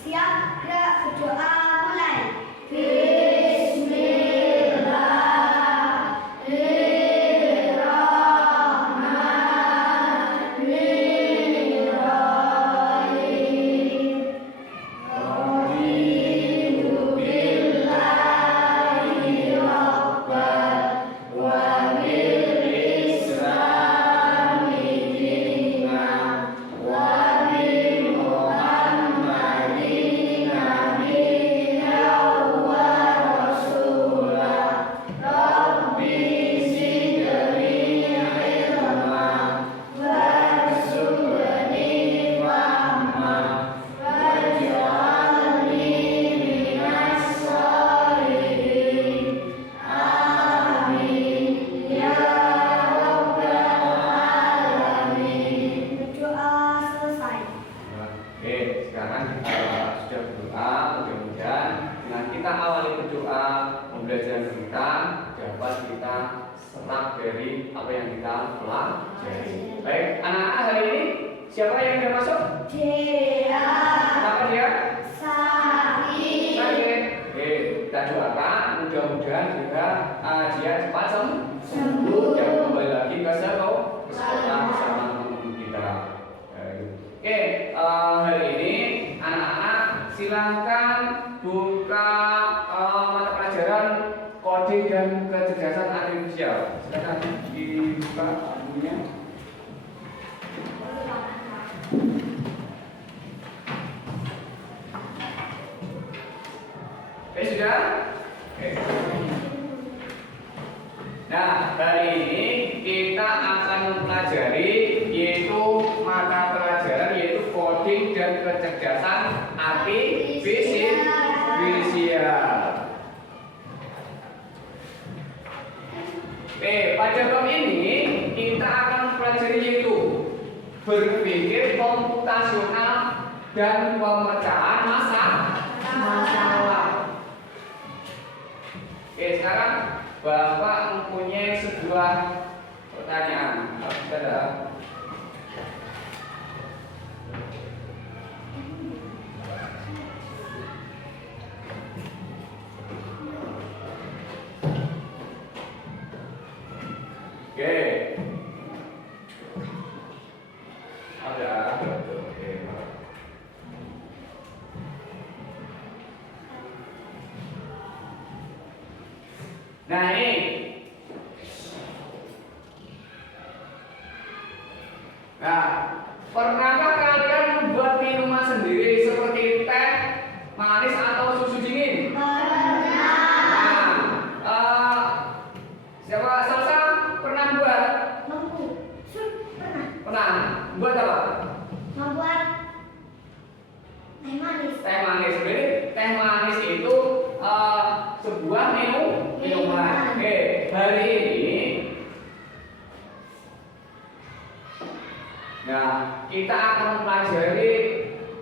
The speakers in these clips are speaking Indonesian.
Siap, gerak, berdoa, mulai. Pembelajaran kita dapat kita serap dari apa yang kita pelajari. Baik, anak-anak hari ini siapa yang sudah masuk? Dia. Apa dia? Sakit. Sakit. Oke, kita doakan mudah-mudahan juga dia cepat sembuh dan kembali lagi ke sekolah bersama teman-teman kita. Oke, hari ini anak-anak silahkan buka mata pelajaran coding dan kecerdasan artifisial. Silakan dibuka bukunya. Oke, sudah? Oke. Nah, hari ini kita akan mempelajari yaitu mata pelajaran yaitu coding dan kecerdasan artifisial. Oke, pada bab ini kita akan mempelajari yaitu berpikir komputasional dan pemecahan masalah. Oke, sekarang Bapak mempunyai sebuah pertanyaan. Bisa Oke. Ada. Oke. Nah, ini. Nah, pernahkah kalian membuat minuman sendiri seperti teh, manis atau susu dingin? Siapa Salsa pernah buat? Pernah. Buat apa? Membuat teh manis. Teh manis. Jadi teh manis itu sebuah minuman. Oke, hari ini nah, kita akan mempelajari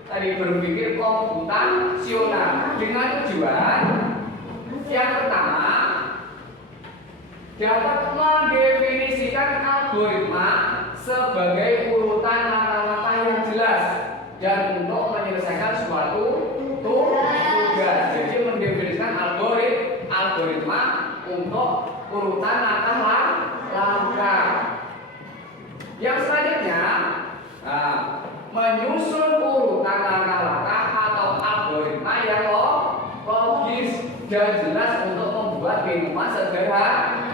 tadi berpikir komputasional dengan tujuan yang pertama dapat mendefinisikan algoritma sebagai urutan langkah-langkah yang jelas dan untuk menyelesaikan suatu tugas. Jadi mendefinisikan algoritma untuk urutan langkah-langkah. Yang selanjutnya, menyusun urutan langkah-langkah atau algoritma yang logis dan jelas untuk membuat minuman sederhana.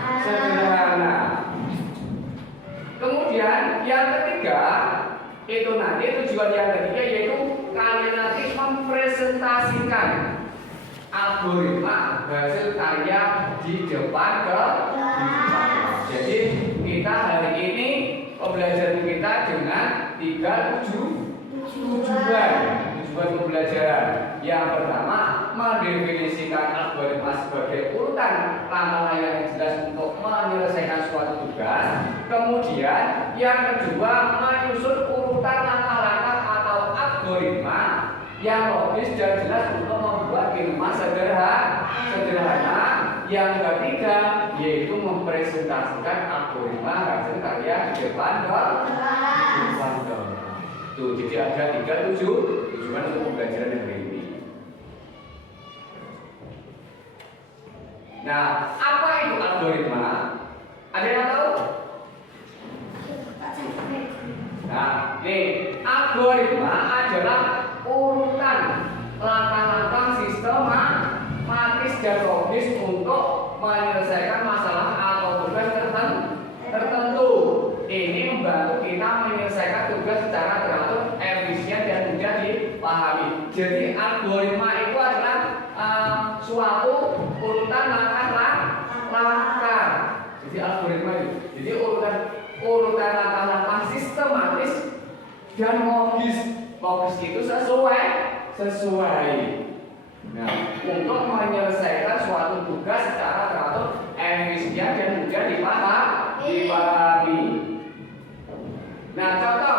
Kemudian yang ketiga itu nanti tujuan yang ketiga yaitu kalian nanti mempresentasikan algoritma hasil karya di depan kelas. Jadi kita hari ini pembelajaran kita dengan 3 tujuan pembelajaran. Yang pertama, mendefinisikan algoritma sebagai urutan langkah yang jelas untuk menyelesaikan suatu tugas. Kemudian yang kedua, menyusun urutan langkah-langkah atau algoritma yang logis dan jelas untuk membuat minuman sederhana. Yang ketiga, yaitu mempresentasikan algoritma hasil karya di depan kelas. Tuh, jadi ada 3 tujuan untuk pembelajaran hari ini. Nah, apa itu algoritma? Ada yang tahu? Nah, ini algoritma adalah urutan langkah-langkah sistematis dan logis untuk menyelesaikan masalah atau tugas tertentu. Ini membantu kita menyelesaikan tugas secara teratur, efisien dan mudah dipahami. Jadi algoritma itu adalah suatu urutan langkah-langkah. Jadi algoritma itu, jadi urutan langkah-langkah sistematis dan logis. Logis itu sesuai. Nah, untuk menyelesaikan suatu tugas secara teratur, efisien dan mudah dipahami. Nah, contoh.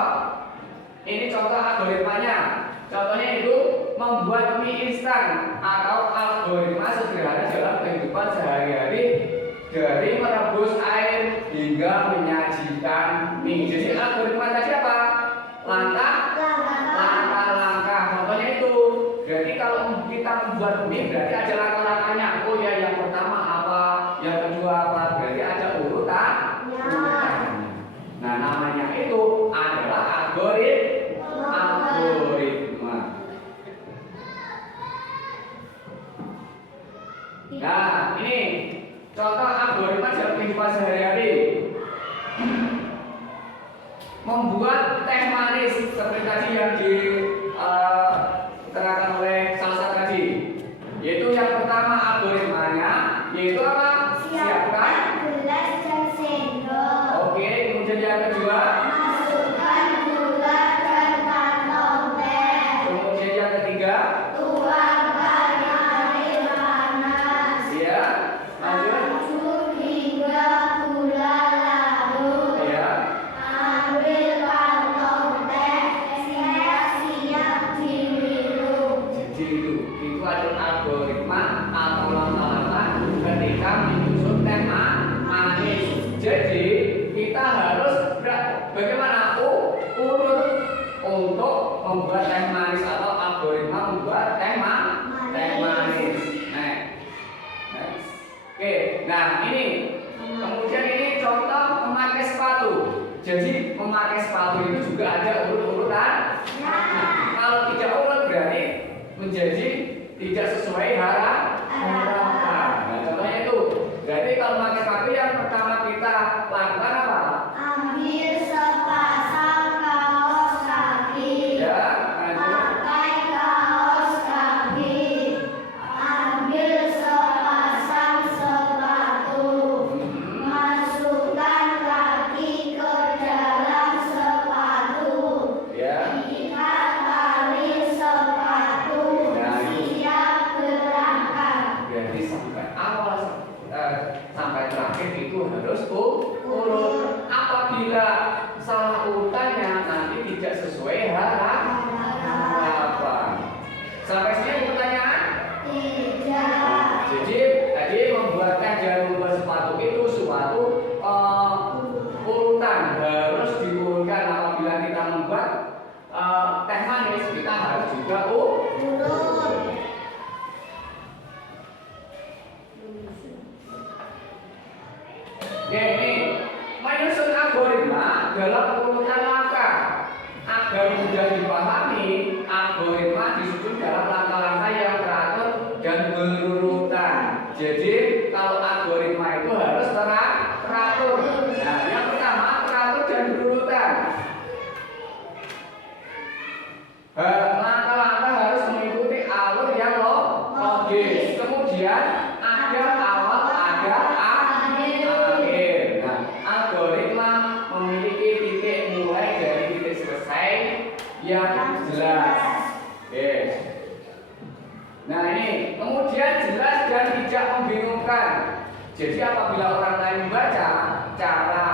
Ini contoh algoritmanya. Contohnya itu membuat mie instan atau algoritma sederhana dalam kehidupan sehari-hari dari merebus air hingga menyajikan mie. Jadi algoritma tadi apa? Langkah-langkah. Contohnya itu. Jadi kalau kita membuat mie berarti ada langkah-langkahnya. Oh ya, yang pertama apa? Yang kedua apa? Berarti ada urutan. Nah, namanya itu adalah algoritma. Nah, ini contoh algoritma dalam kehidupan sehari-hari. Membuat teh manis seperti tadi yang diterangkan oleh Salsa tadi. Yaitu yang pertama algoritmanya, yaitu apa? Siapkan gelas dan sendok. Oke, kemudian yang kedua, Masukkan gula dan kantong teh. kemudian yang ketiga, Tuangkan air panas. ya, lanjut, Aduk hingga gula larut. ya. Ambil kantong teh, siap-siap diminum. Jadi itu adalah algoritma atau langkah-langkah ketika menyusun teh manis. Jadi kita harus bagaimana urut untuk membuat teh manis atau algoritma membuat teh manis. Next. Oke, nah ini kemudian ini contoh memakai sepatu. Jadi memakai sepatu itu juga ada urut-urutan. Kalau tidak urut berarti menjadi tidak sesuai harapan. Nah, contohnya itu. Jadi kalau memakai sepatu yang pertama kita lakukan apa? Ambil sepasang kaos kaki. Ya, lanjut. Pakai kaos kaki. Ambil sepasang sepatu. Masukkan kaki ke dalam sepatu. Ya. Ikat tali sepatu. Siap berangkat. Berarti sampai awal sampai terakhir itu harus urut. Apabila salah urutannya nanti tidak sesuai harapan. Sampai sini ada pertanyaan? Tidak. Jadi tadi membuat teh dan membuat sepatu itu suatu urutan, harus diurutkan. Apabila kita membuat teh manis kita harus juga Urut. ini menyusun algoritma dalam urutan langkah agar mudah dipahami. Algoritma disusun dalam langkah-langkah yang teratur dan berurutan. Jadi kalau algoritma itu harus teratur. Nah, yang pertama teratur dan berurutan. Langkah-langkah harus mengikuti alur yang logis. Kemudian ada awal, ada akhir. Nah, algoritma memiliki titik mulai dari titik selesai yang jelas. Yes. Nah ini kemudian jelas dan tidak membingungkan. Jadi apabila orang lain membaca cara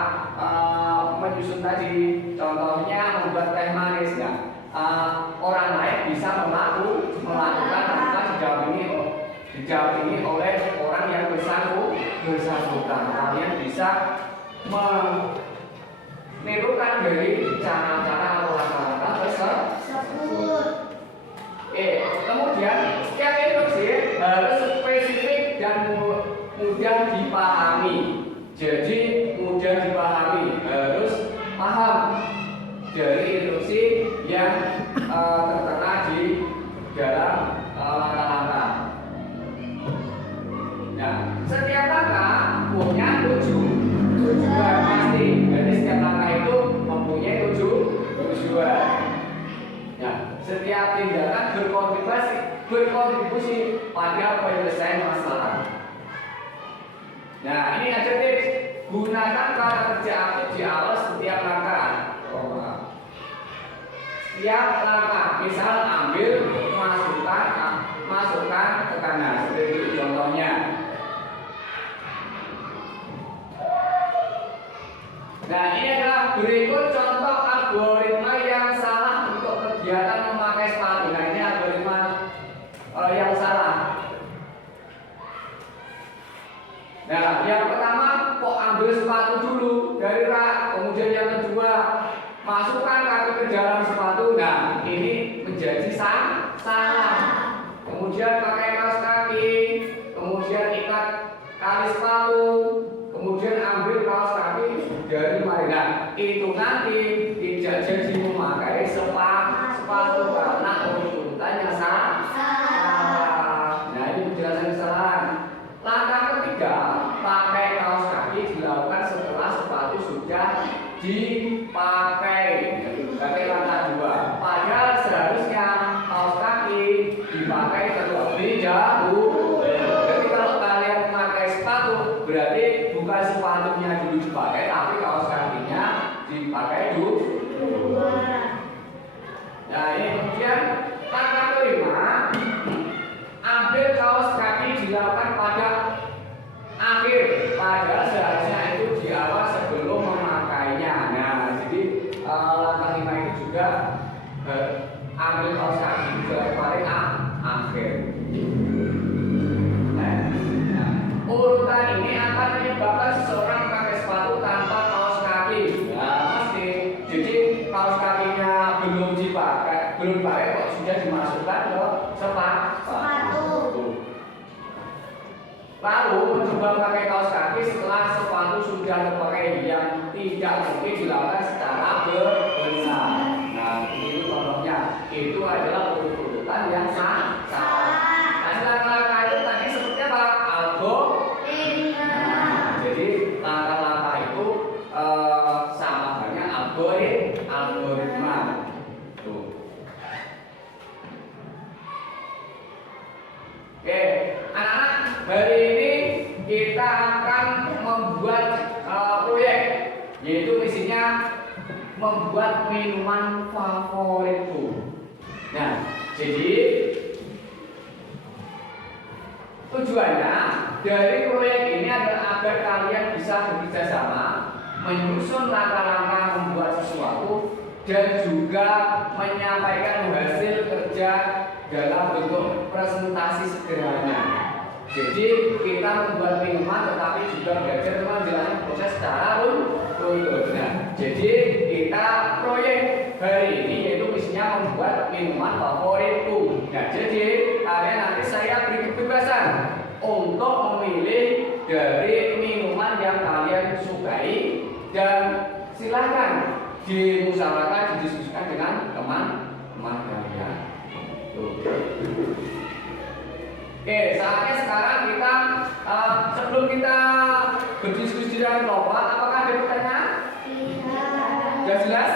menyusun tadi, contohnya membuat teh manis, orang lain bisa melakukan tanpa didampingi oleh orang yang bersangkutan. Kalian bisa menirukan dari cara-cara atau langkah-langkah tersebut. Kemudian setiap instruksi harus spesifik dan mudah tindakan berkontribusi pada penyelesaian masalah. Nah, ini ada tips. Gunakan kata kerja aktif di awal setiap langkah. Setiap langkah, misal ambil, masukkan ke kanan. Seperti itu contohnya. Nah, ini adalah berikut contoh algoritma yang salah untuk kegiatan memakai sepatu. Nah, ini algoritma yang salah. Nah, yang pertama, kok ambil sepatu dulu dari rak. Kemudian yang kedua, masukkan kaki ke dalam sepatu. Nah, ini menjadi salah. Kemudian pakai kaos kaki, kemudian ikat tali sepatu, kemudian ambil kaos kaki dari mari. Nah, itu nanti tidak jadi memakai sepatu karena urutannya salah. Nah, ini penjelasan kesalahan. Langkah ketiga, pakai kaos kaki dilakukan setelah sepatu sudah dipakai. Pakai langkah dua. Padahal seharusnya kaos kaki dipakai terlebih dahulu. Jadi kalau kalian memakai sepatu, berarti bukan sepatunya dulu dipakai, tapi kaos kakinya dipakai dulu. Nah, ini kemudian langkah kelima, ambil kaos kaki dilakukan pada akhir, padahal seharusnya itu di awal sebelum memakainya. Nah, jadi langkah lima itu juga ambil kaos kaki dilakukan paling akhir. Nah, urutan ini akan menyebabkan seseorang pakai sepatu tanpa kaos kaki. Nah, pasti. Jadi kaos kakinya belum dipakai kok sudah dimasukkan ke sepatu. Lalu mencoba pakai kaos kaki setelah sepatu sudah terpakai yang tidak mungkin dilakukan secara benar. Nah, itu contohnya. Itu adalah urutan yang salah. Nah, langkah-langkah itu tadi seperti apa? Jadi langkah-langkah itu sama banyak algoritma. Tuh. Oke, anak-anak, hari ini kita akan membuat proyek, yaitu isinya membuat minuman favoritku. Nah, jadi tujuannya dari proyek ini adalah agar kalian bisa bekerja sama, menyusun langkah-langkah membuat sesuatu, dan juga menyampaikan hasil kerja dalam bentuk presentasi sederhana. Jadi kita membuat minuman tetapi juga belajar menjalani proses secara runtuh. Nah, jadi kita proyek hari ini yaitu misinya membuat minuman favoritku. Nah, jadi kalian nanti saya beri kebebasan untuk memilih dari minuman yang kalian sukai dan silakan dimusyawarahkan, didiskusikan dengan teman-teman kalian. Oke, saatnya sekarang kita sebelum kita berdiskusi dengan kelompok, apakah ada pertanyaan? Sudah jelas?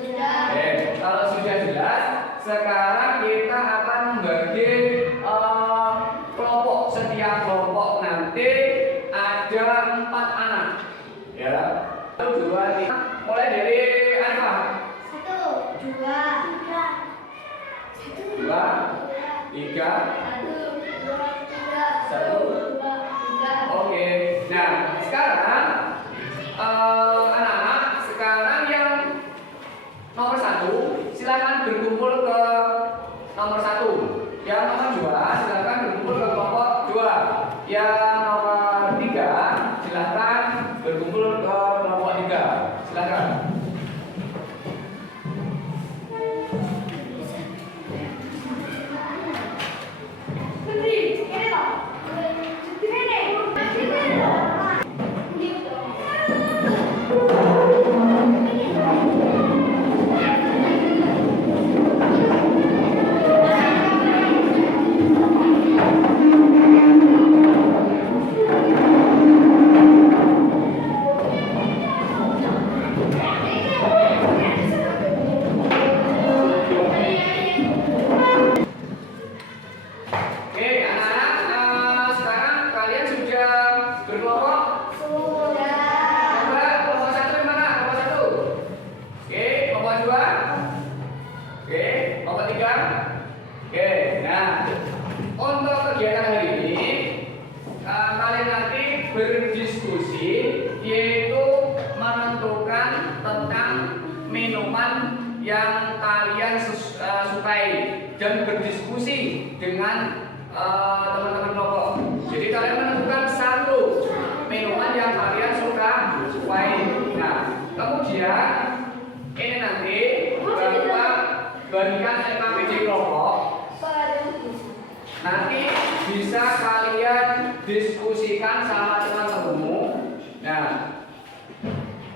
Oke, kalau sudah jelas, sekarang kita akan membagi kelompok. Setiap kelompok nanti ada 4 anak. Ya, 1, 2, 3. Mulai dari Arifah. 1, 2, 2, 3, 1. Oke. Nah, sekarang anak-anak, sekarang yang nomor 1 silakan berkumpul ke nomor 1. Yang nomor 2 silakan berkumpul ke kelompok 2. Yang nomor 3 silakan berkumpul ke kelompok 3. Silakan. Oke, nah untuk kegiatan hari ini kalian nanti berdiskusi yaitu menentukan tentang minuman yang kalian sukai dan berdiskusi dengan teman-teman kelompok. Jadi kalian menentukan satu minuman yang kalian sukai. Nah, kemudian ini nanti Bapak berikan SKPD kelompok. Nanti bisa kalian diskusikan sama teman-temanmu. Nah,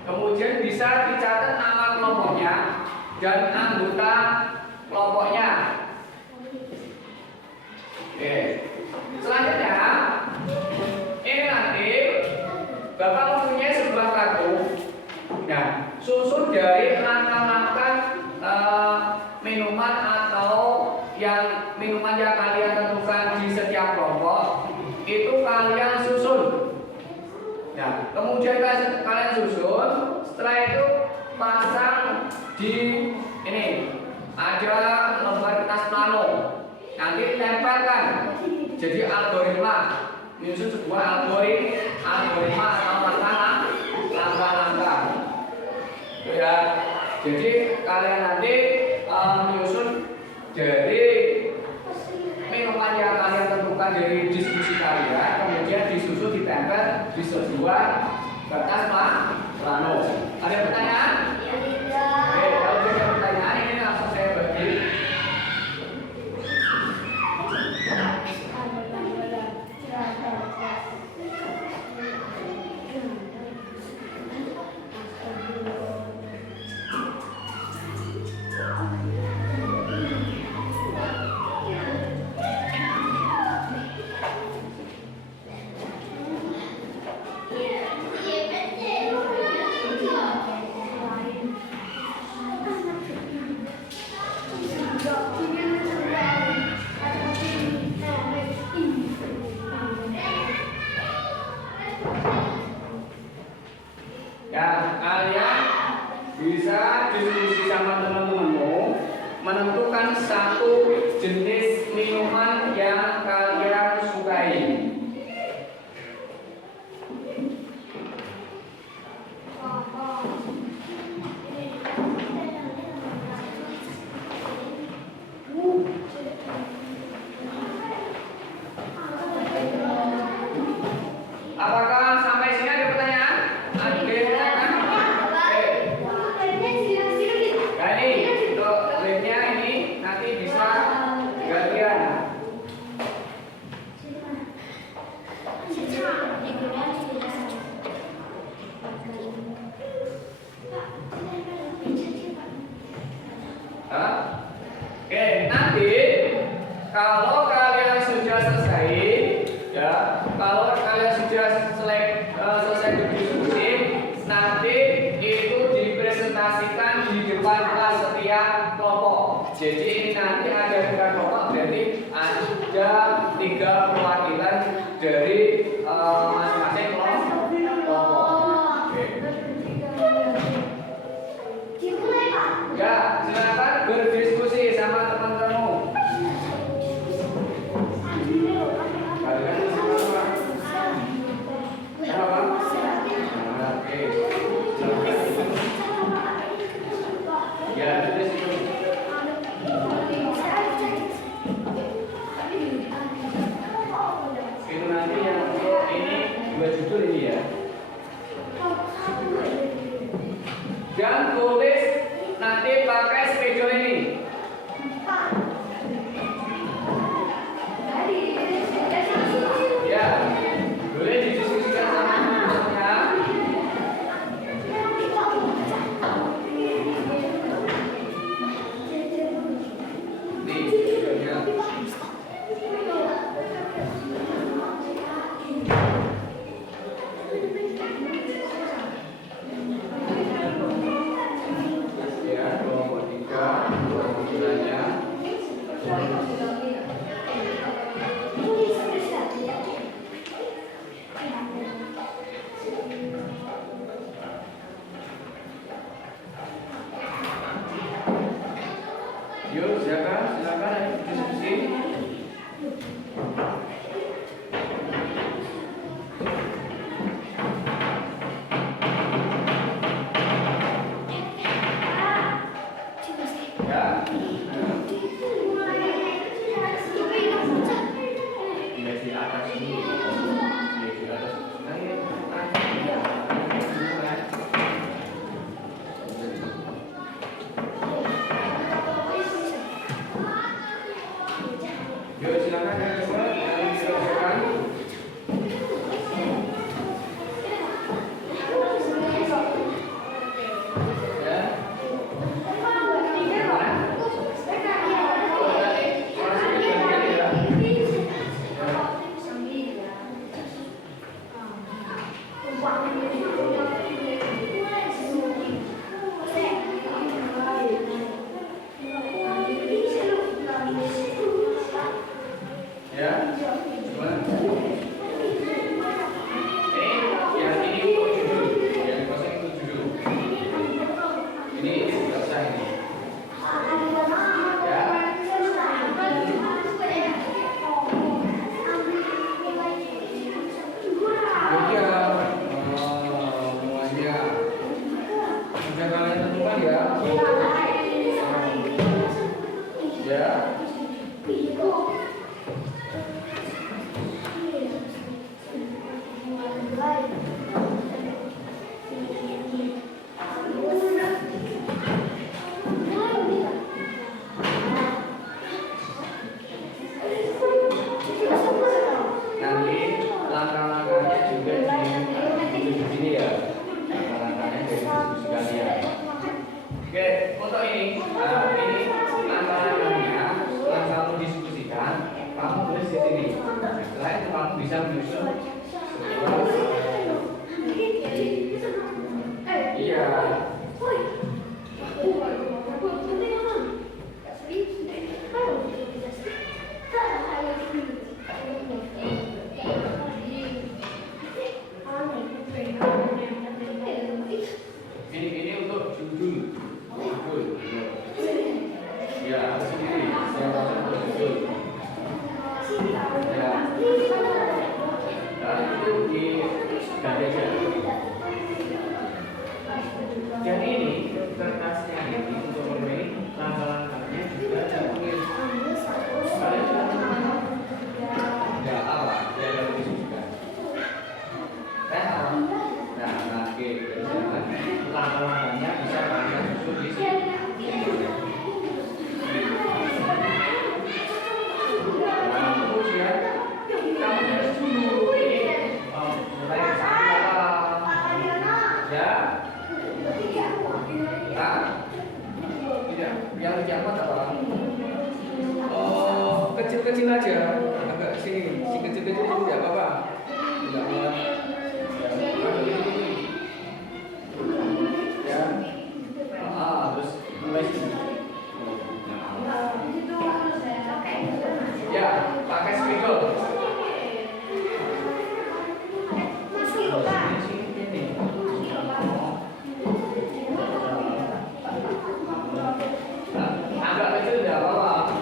kemudian bisa dicatat nama kelompoknya dan anggota kelompoknya. Oke. Selanjutnya, ini nanti Bapak mempunyai sebuah kartu. Nah, susun dari langkah-langkah minuman atau minuman yang kalian tentukan di setiap kelompok itu kalian susun. Nah, kemudian kalian susun. Setelah itu pasang di ini ada lembar kertas plano. Nanti tempelkan. Jadi algoritma menyusun sebuah algoritma atau langkah-langkah. Ya, jadi kalian nanti menyusun dari minuman yang kalian tentukan dari diskusi kalian, kemudian disusun ditempel di sebuah kertas plano. Ada pertanyaan? Oke, kalau ada pertanyaan ini langsung saya bagi. Ya, kalian bisa diskusi sama teman-temanmu menentukan satu jenis minuman yang kalian sukai. Apakah sampai sini ada pertanyaan? Ada pertanyaan? Nah ini untuk labnya ini nanti bisa gantian. Oke, nanti kalau kalian sudah selesai, ya, kalau kalian sudah selesai berdiskusi, nanti itu dipresentasikan di depan kelas setiap kelompok. Jadi ini nanti ada 3 kelompok, berarti ada 3 perwakilan dari masing-masing kelompok. Oke. Ya, silakan berdiskusi sama teman-temanmu. Kalian sama-sama. Kenapa? Oke. Ya, itu situ. Itu nanti yang ini 2 judul ini ya. Dan tulis nanti pakai spidol ini. Ya, boleh didiskusikan sama teman-temannya. Nih, spidolnya. Ya, kelompok 3, kelompok 3-nya. Yuk, silakan ayo diskusi. Yuk silakan yang kedua yang dikerjakan. Kecil-kecil aja, agak sini, si kecil-kecil itu tidak apa-apa, tidak muat. Ya, terus mulai sini. Ya, pakai spidol. Agak kecil tidak apa-apa.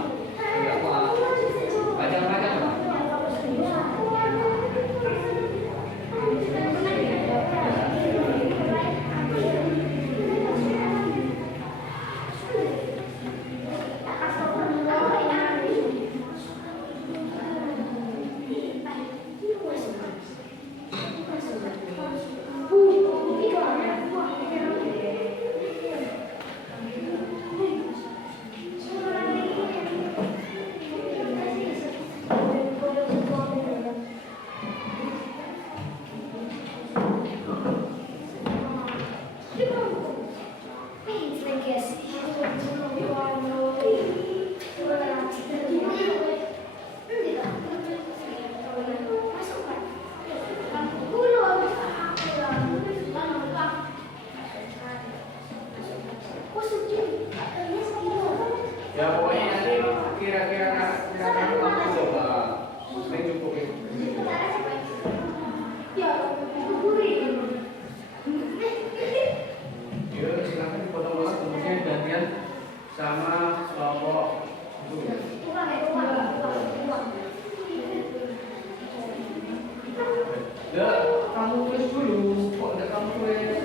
Ya pokoknya nanti kira-kira kamu coba ini cukup ya silakan dipotong banget kemudian gantian sama kelompok itu ya kamu tulis dulu kok tidak kamu tulis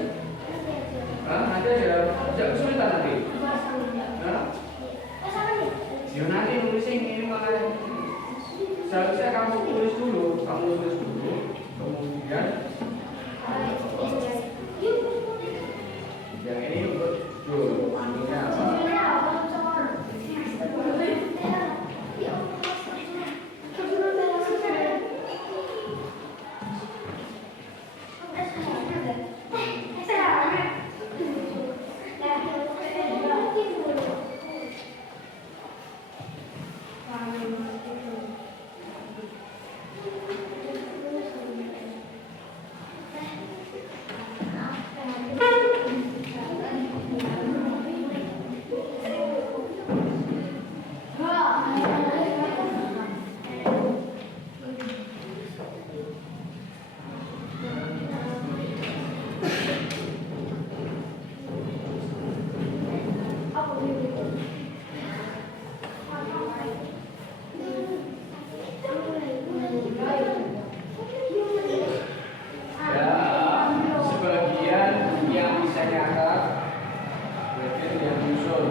ada ya tidak kesulitan nanti ya nanti nulisnya ini malah seharusnya kamu tulis dulu kemudian yang ini untuk judul ini apa Sebagian yang bisa nyata, sebagian yang nyusun.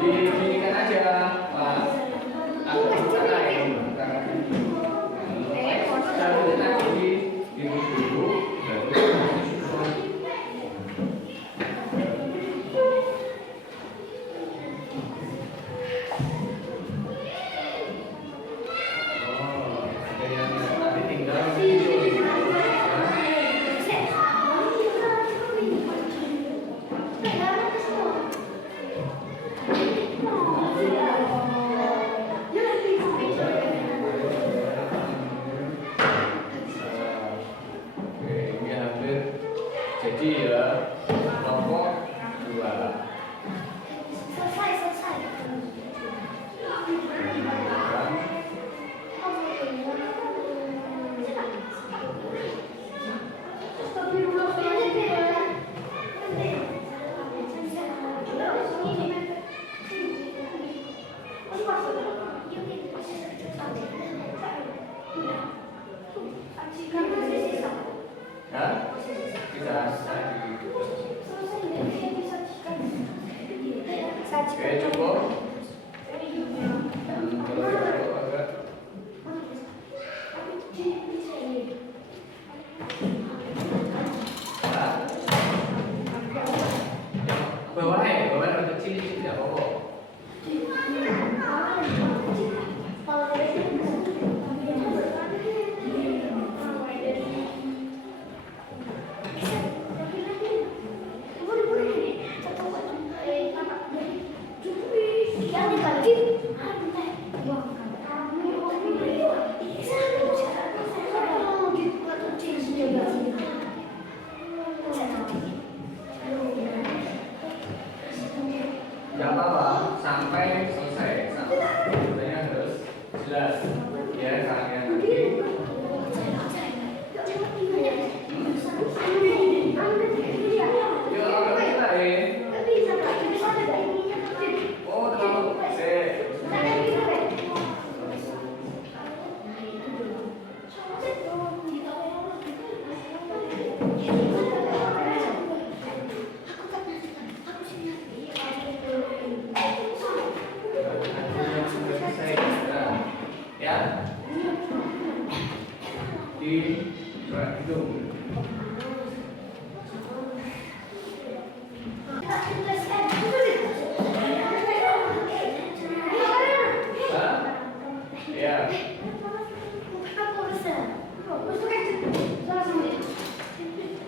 Diberikan aja, Mas. Agak sana ini, lalu nanti di dulu, baru disusun. Oh, ada yang nanti tinggal disusun. Oke, ini hampir jadi ya, kelompok 2. Ya, bisa oke, cukup. Kalau cukup agak bawahnya kecil tidak apa-apa. Gak apa-apa sampai selesai. Sebenarnya harus jelas ya kalian nanti. Yuk, agak mulai. Oh, terlalu ya di hidung. Ya.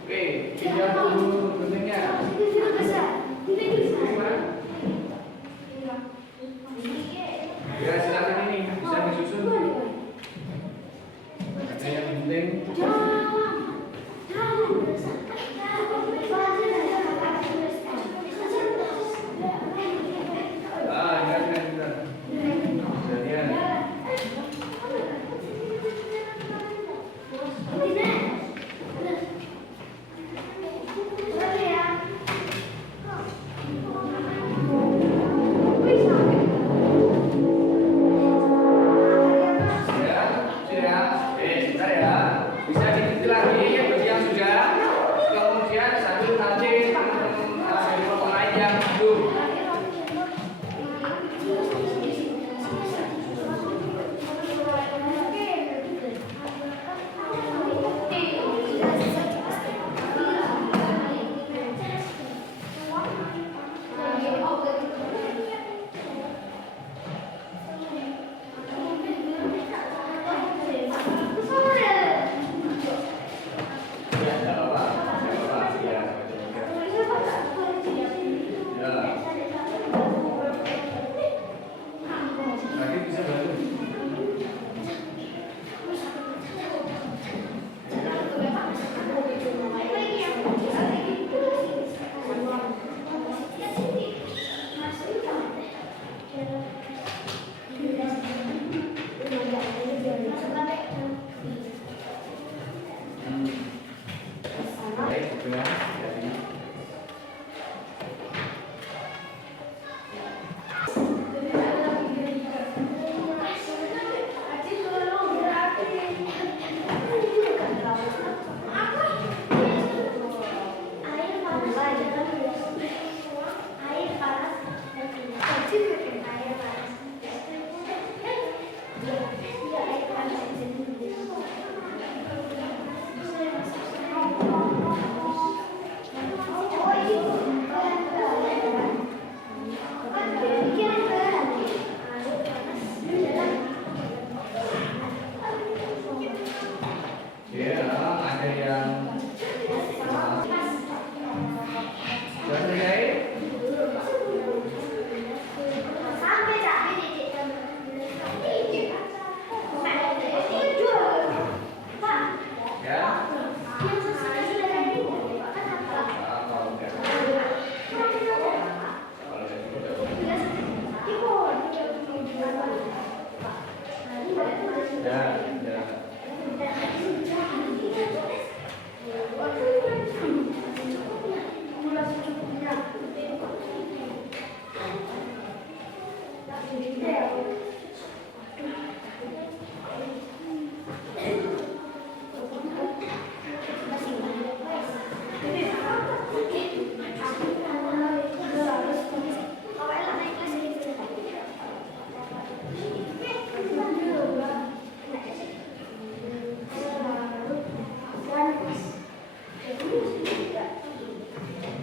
Oke, pinjam dulu guntingnya. Ya, silakan ini bisa disusun. Ada yang penting. Jadian.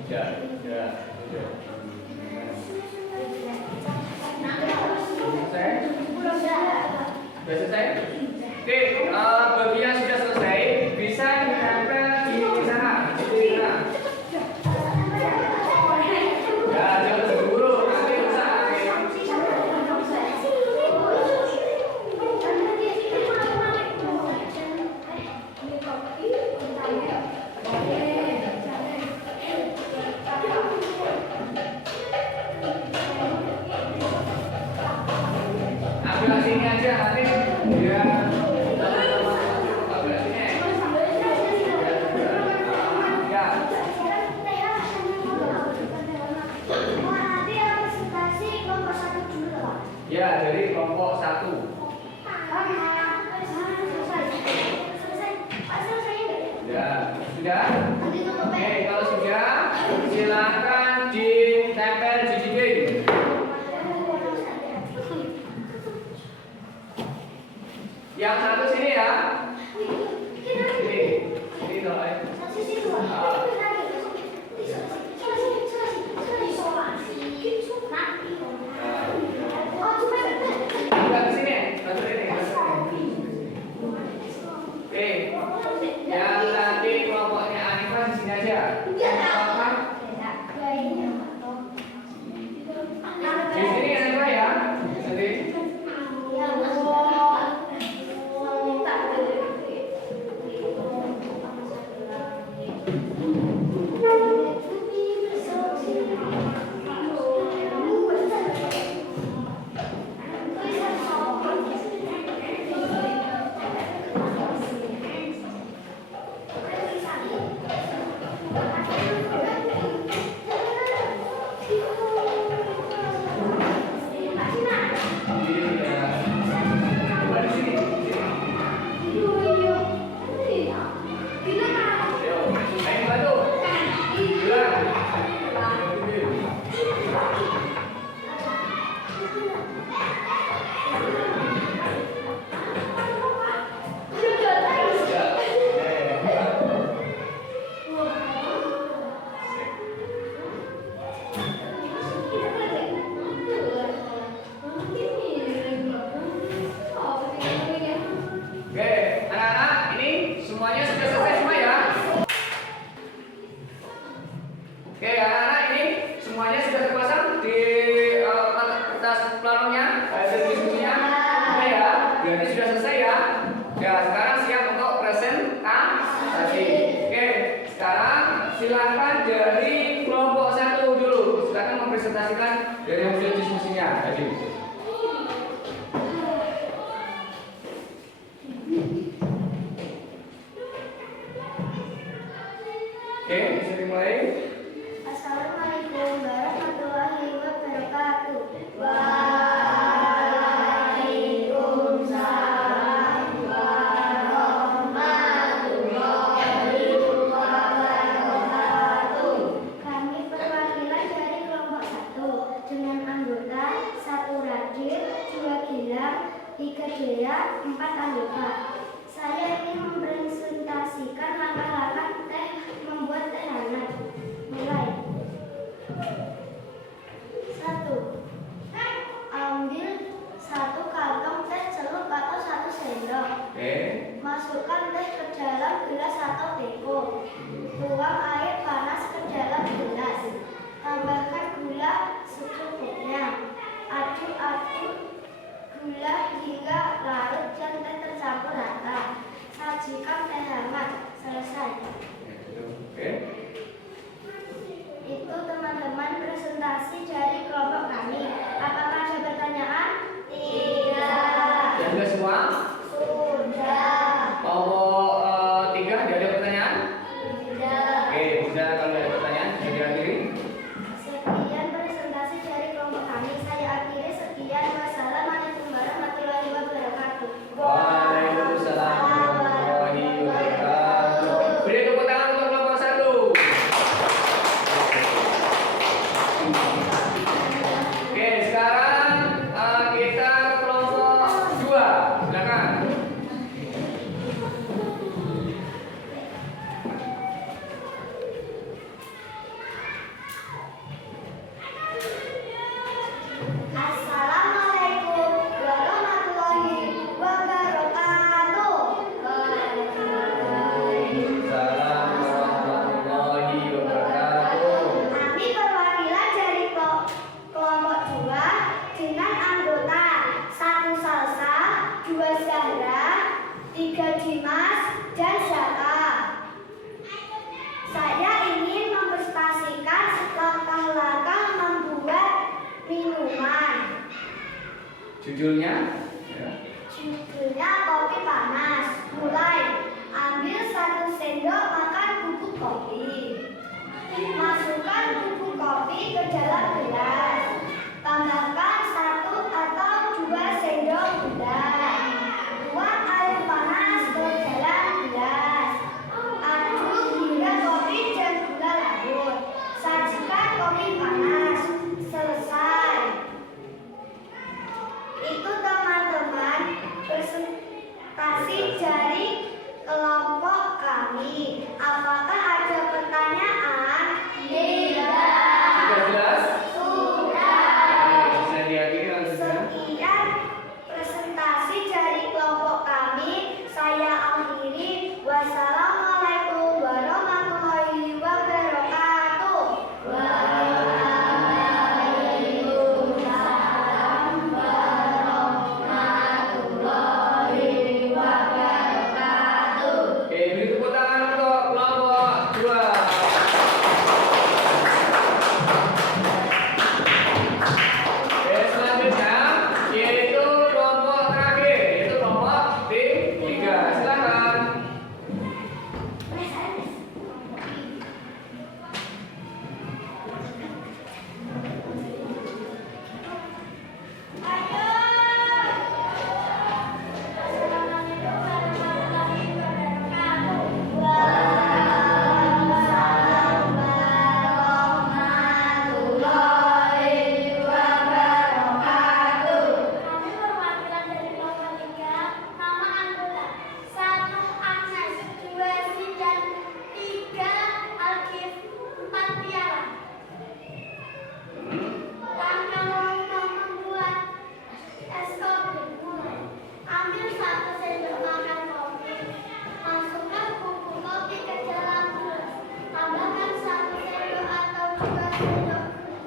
Ya, ya, ya. Sudah selesai? Oke, bagi yang sudah selesai bisa ditempel di sana, di sana. Ya, jangan terburu, nanti rusak. Ambil sini aja nanti dia ambil sini. Ya. Ya, jadi kelompok 1. Ya, sudah? Oke, kalau sudah silakan ditempel di dinding. Yang satu sini ya. Sini dong. Bukan ke sini, satu ini. Oke. Yang tadi kelompoknya Anifah di sini aja. Di sini Anifah ya. Nanti. Silakan dari kelompok 1 dulu. Silakan mempresentasikan dari hasil diskusinya tadi. Oke, bisa dimulai. Assalamualaikum warahmatullahi wabarakatuh. Dea, 4 anggota. Saya ingin mempresentasikan langkah-langkah membuat teh hangat. Mulai. 1. Ambil 1 kantong teh celup atau 1 sendok. Masukkan teh ke dalam gelas atau teko. Tuang air panas ke dalam gelas. Tambahkan gula secukupnya. Aduk-aduk gula hingga larut dan teh tercampur rata. Sajikan teh hangat. Selesai. Itu teman-teman presentasi dari kelompok kami. Apakah ada pertanyaan? Tidak. Sudah semua? Sudah. Kelompok 3 tidak ada pertanyaan? Tidak. Oke, bisa kalau ada pertanyaan bisa diakhiri. Sekian presentasi dari kelompok kami. Saya akhiri. Sekian. Wassalamualaikum warahmatullahi wabarakatuh. Waalaikumsalam warahmatullahi wabarakatuh. Beri tepuk tangan untuk kelompok 1. Judulnya ya. Judulnya kopi panas. Mulai. Ambil 1 sendok makan bubuk kopi. Masukkan bubuk kopi ke dalam gelas. Tambahkan 1 atau 2 sendok gula. Tuang air panas ke dalam gelas. Aduk hingga kopi dan gula larut. Sajikan kopi panas. Selesai. Itu teman-teman presentasi dari kelompok kami. Apakah ada pertanyaan? Tidak. Sudah jelas? Sudah. Bisa diakhiri langsung. Sekian presentasi dari kelompok kami. Saya akhiri. Wassalamualaikum warahmatullahi wabarakatuh. Waalaikumsalam warahmatullahi wabarakatuh. Oke, beri tepuk tangan untuk kelompok 2. Oke, selanjutnya yaitu kelompok terakhir, yaitu kelompok tim 3. Silakan. Kami perwakilan dari kelompok 3, nama anggota 1 Agnes, 2 Zidan, 3 Alkif, 4 Tiara. Langkah membuat es kopi. Mulai. Ambil 1 sendok makan kopi. Masukkan bubuk kopi ke dalam gelas. Tambahkan 1 sendok atau 2 sendok gula.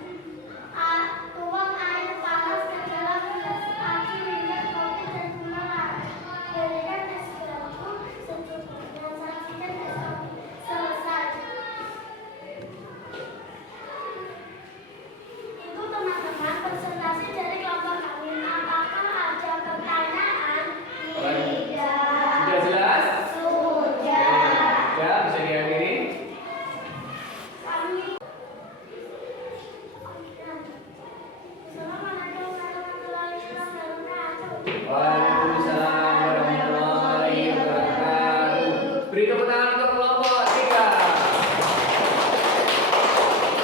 Tuang air panas ke dalam gelas. Aduk hingga kopi dan gula larut. Berikan es batu secukupnya. Sajikan es kopi. Selesai. Itu teman-teman presentasi dari kelompok kami. Apakah ada pertanyaan? Tidak. Sudah jelas? Sudah. Sudah, bisa diakhiri. Kami. Assalamualaikum warahmatullahi wabarakatuh. Waalaikumsalam warahmatullahi wabarakatuh. Beri tepuk tangan untuk kelompok 3.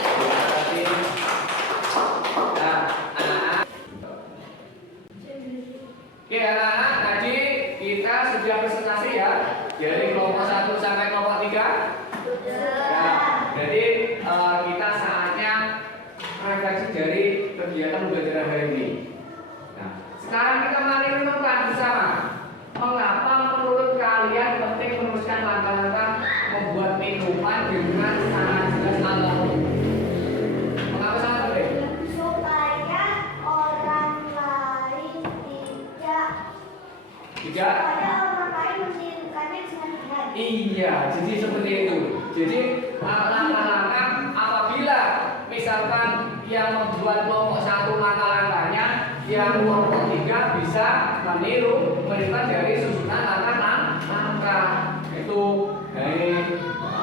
Terima kasih. Nah, anak-anak. Oke, anak-anak, tadi kita sudah presentasi ya dari kelompok 1 sampai kelompok 3. Nah, jadi kita saatnya refleksi dari kegiatan pembelajaran hari ini. Nah, sekarang kita mari renungkan bersama. Mengapa menurut kalian penting meneruskan langkah-langkah membuat minuman dengan sangat jelas alami? Mengapa sangat penting? Supaya orang lain Tidak. supaya orang lain menirukannya dengan benar. Iya, jadi seperti itu. Jadi langkah-langkah apabila misalkan yang membuat kelompok 1 langkah-langkahnya, yang kelompok 3 bisa menirukan dari susunan langkah-langkah itu.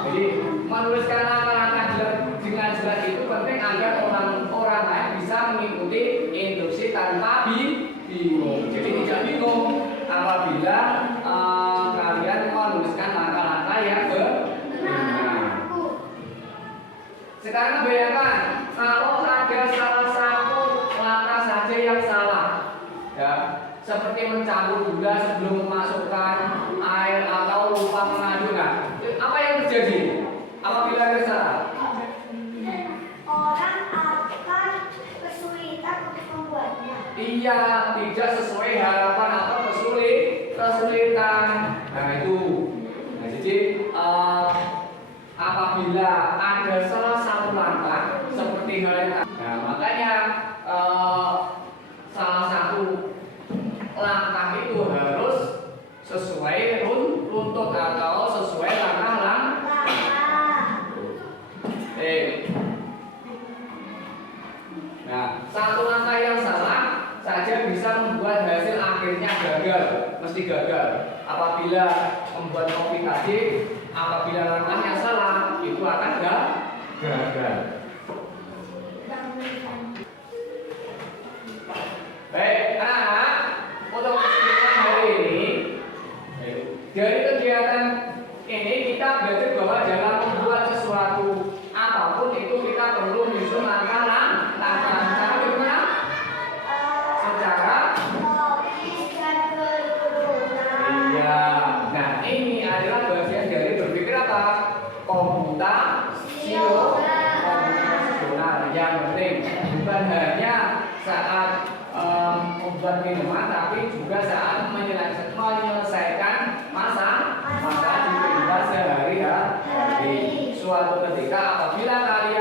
Jadi menuliskan langkah-langkah dengan jelas itu penting agar orang lain bisa mengikuti instruksi tanpa bingung. Jadi tidak bingung apabila kalian menuliskan langkah-langkah yang benar. Sekarang bayangkan kalau ada salah satu langkah saja yang salah, ya, seperti mencampur gula sebelum memasukkan air atau lupa mengaduk. Nah, apa yang terjadi apabila ada salah? Orang akan kesulitan untuk membuatnya. Iya, tidak sesuai harapan atau kesulitan. Nah itu. Nah, jadi apabila ada salah satu langkah seperti hal yang nah makanya salah satu langkah itu harus sesuai runtut atau sesuai langkah-langkah. Nah, satu langkah yang salah saja bisa membuat mesti gagal. Apabila membuat kopi tadi, apabila langkahnya salah, itu akan gagal. Baik, anak-anak, untuk kesempatan hari ini, dari kegiatan ini kita belajar bahwa dalam membuat sesuatu apapun itu kita perlu menyusun langkah-langkah. Cara bagaimana? Secara iya. Nah, ini adalah bagian dari berpikir apa? Komputasional. Yang penting bukan hanya saat membuat minuman, tapi juga saat menyelesaikan masa di kehidupan sehari-hari. Suatu ketika apabila kalian